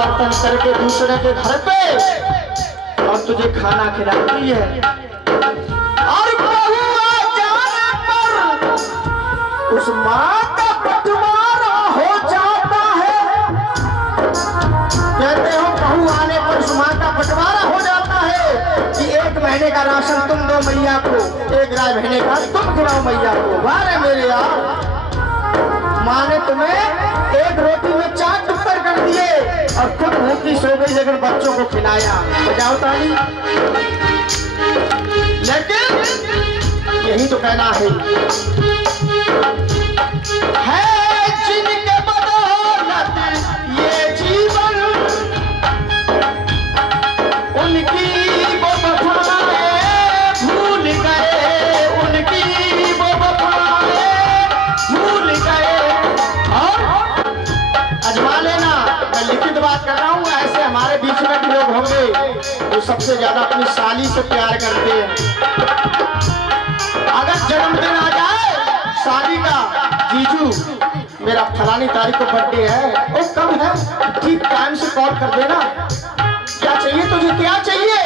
बर्तन करके दूसरे के घर पे और तुझे खाना खिलाती है। और बहू आ जाने पर उस माँ का बंटवारा हो जाता है। कहते हो बहू आने पर उस माँ का बंटवारा हो जाता है कि 1 महीने का राशन तुम दो मैया को, 1 गाय महीने का तुम खिलाओ मैया को। वाह रे मेरे यार, माँ ने तुम्हें 1 रोटी में 4 टुकड़े कर दिए और खुद भूखी सो गई लेकिन बच्चों को खिलाया। बजाओ ताली। लेकिन यही तो कहना है जिनके बदौलत ये जीवन उनकी वो वफाएं भूल गए, उनकी वो वफाएं भूल गए। और अजमा लेना, मैं लिखित बात कर रहा हूँ। ऐसे हमारे बीच में भी लोग होंगे जो सबसे ज्यादा अपनी साली से प्यार करते हैं। अगर जन्मदिन आ जाए शादी का, जीजू मेरा फलानी तारीख को बर्थडे है, वो कब है, ठीक टाइम से कॉल कर देना। क्या चाहिए तुझे, क्या चाहिए?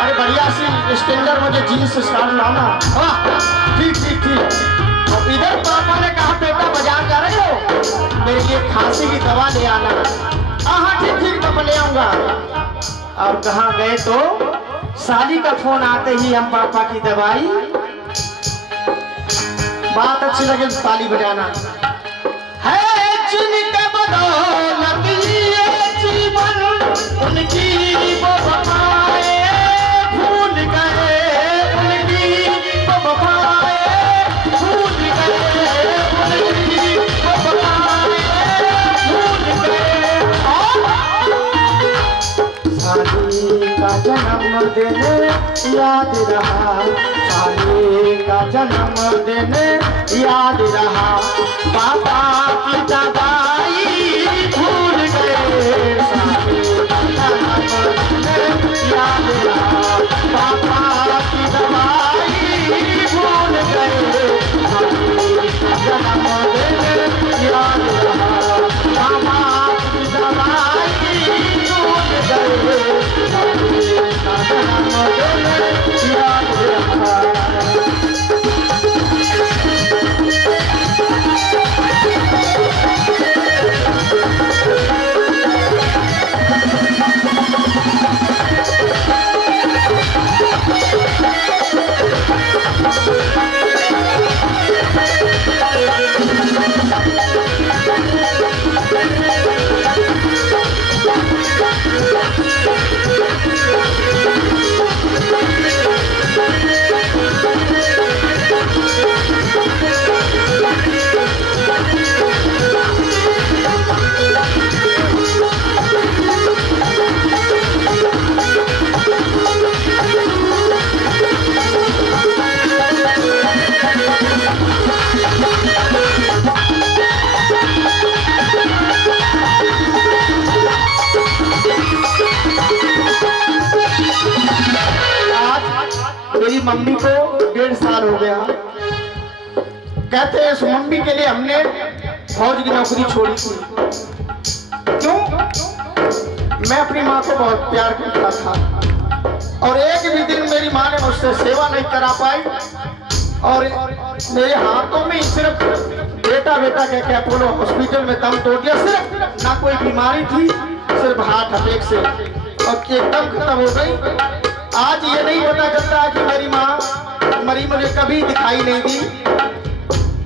अरे बढ़िया सी स्टैंडर्ड मुझे जीन्स स्कार्फ लाना। हाँ ठीक ठीक ठीक। और इधर पापा ने कहा बेटा बाजार जा रहे हो, मेरे लिए खांसी की दवा ले आना। हाँ ठीक ठीक तब ले आऊंगा। और कहाँ गए तो साली का फोन आते ही हम पापा की दवाई। बात अच्छी लगे तो ताली बजाना है। जिनके बदौलत ये जीवन उनकी वो वफाएं भूल गए, उनकी वो वफाएं भूल गए, उनकी वो वफाएं भूल गए। साली का जन्मदिन याद रहा, साली का जन्मदिन याद रहा, पापा की दवाई भूल गए। साली का जन्मदिन याद रहा, पापा की दवाई भूल गए। साली का जन्मदिन याद रहा, पापा की दवाई भूल गए। साली का जन्मदिन याद रहा। मेरी मम्मी को 1.5 साल हो गया। कहते हैं इस मम्मी के लिए हमने फौज की नौकरी छोड़ी थी। क्यों? मैं अपनी माँ को बहुत प्यार करता था और एक भी दिन मेरी माँ ने मुझसे सेवा नहीं करा पाई और मेरे हाथों में सिर्फ बेटा बेटा कह के अपोलो हॉस्पिटल में दम तोड़ दिया। सिर्फ ना कोई बीमारी थी, सिर्फ हार्ट अटैक से और एकदम खत्म हो गई। आज ये नहीं पता चलता कि मेरी माँ मरी मुझे कभी दिखाई नहीं दी,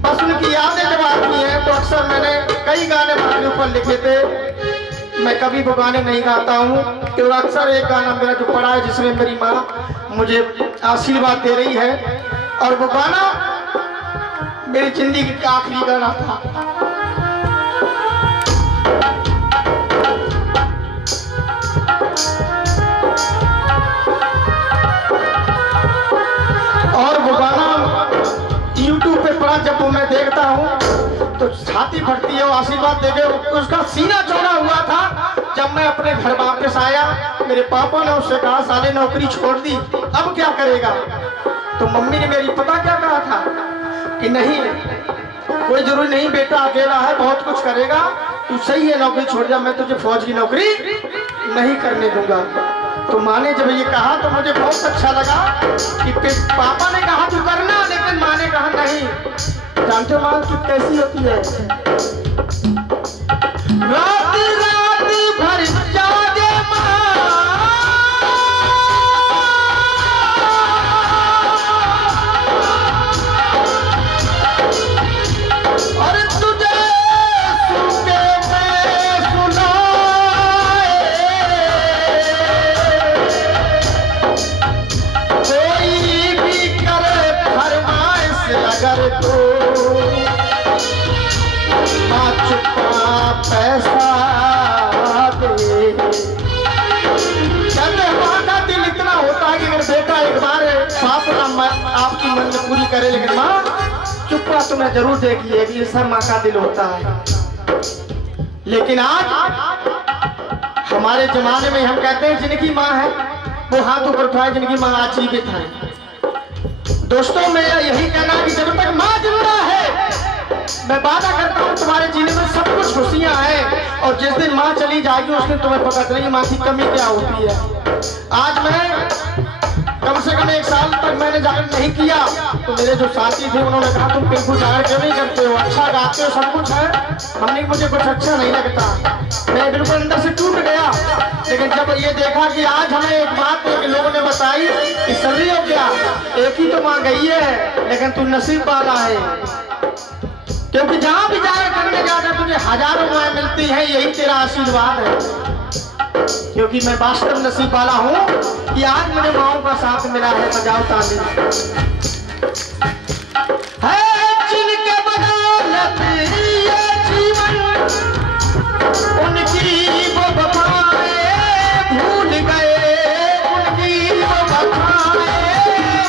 बस उनकी यादें जब आती हैं तो अक्सर मैंने कई गाने अपने ऊपर लिखे थे। मैं कभी वो गाने नहीं गाता हूँ क्योंकि अक्सर एक गाना मेरा जो पड़ा है जिसमें मेरी माँ मुझे आशीर्वाद दे रही है और वो गाना मेरी जिंदगी का आखिरी गाना था। और वो गाना YouTube पे पड़ा, जब वो मैं देखता हूँ तो छाती फटती है। वो आशीर्वाद देके उसका सीना चौड़ा हुआ था। जब मैं अपने घर वापस आया मेरे पापा ने उससे कहा साले नौकरी छोड़ दी, अब क्या करेगा? तो मम्मी ने मेरी पता क्या कहा था कि नहीं, कोई जरूरी नहीं बेटा, अकेला है बहुत कुछ करेगा, तू सही है नौकरी छोड़ जा, मैं तुझे फौज की नौकरी नहीं करने दूंगा। तो माँ ने जब ये कहा तो मुझे बहुत अच्छा लगा कि पापा ने कहा तू करना, लेकिन माँ ने कहा नहीं। जानते हो माँ कि कैसी होती है? रात रात भर जागे माँ, और तुझे सुनके मैं सुनाए, कोई भी करे फरमाइश अगर तो माँ चुपा पैसा दे। कहते माँ का दिल इतना होता है कि अगर बेटा एक बार बाप ना आपकी मन में पूरी करे, लेकिन माँ चुपा तुम्हें जरूर देखी है कि ये सब माँ का दिल होता है। लेकिन आज हमारे जमाने में हम कहते हैं जिनकी माँ है वो हाथ ऊपर उठाए, जिनकी माँ आज जीवित है। दोस्तों मेरा यही कहना है कि जब तक माँ जिंदा है, मैं वादा करता हूँ तुम्हारे जीने में सब कुछ खुशियां हैं, और जिस दिन माँ चली जाएगी उस दिन तुम्हें पता चलेगी माँ की कमी क्या होती है। आज मैं कम से कम 1 साल तक मैंने जागर नहीं किया, तो मेरे जो साथी थे उन्होंने कहा तुम बिल्कुल जागर क्यों नहीं करते हो, अच्छा गाते हो, सब कुछ है। हमने मुझे कुछ अच्छा नहीं लगता, मैं बिल्कुल अंदर से टूट गया। लेकिन जब ये देखा कि आज हमें एक बात लोगों ने बताई कि सभी हो गया, एक ही तो माँ गई है, लेकिन तू नसीब वाला है, क्योंकि जहां भी जाकर करने जाकर तुझे हजारों माएँ मिलती हैं, यही तेरा आशीर्वाद है। क्योंकि मैं वास्तव नसीब वाला हूं कि आज मुझे माओ का साथ मिला है। बजाओ ताली। है जिनके बदौलत ये जीवन, उनकी वो वफाएं भूल गए, उनकी वो वफाएं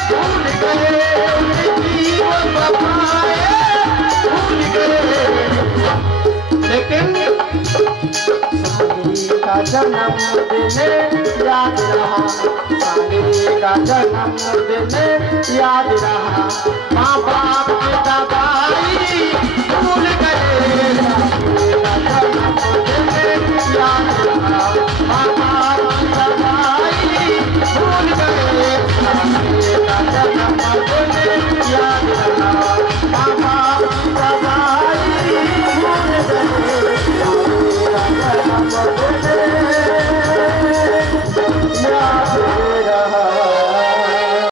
भूल गए, उनकी वो वफाएं भूल गए। लेकिन का जन्मदिन याद रहा, साले का जन्मदिन याद रहा।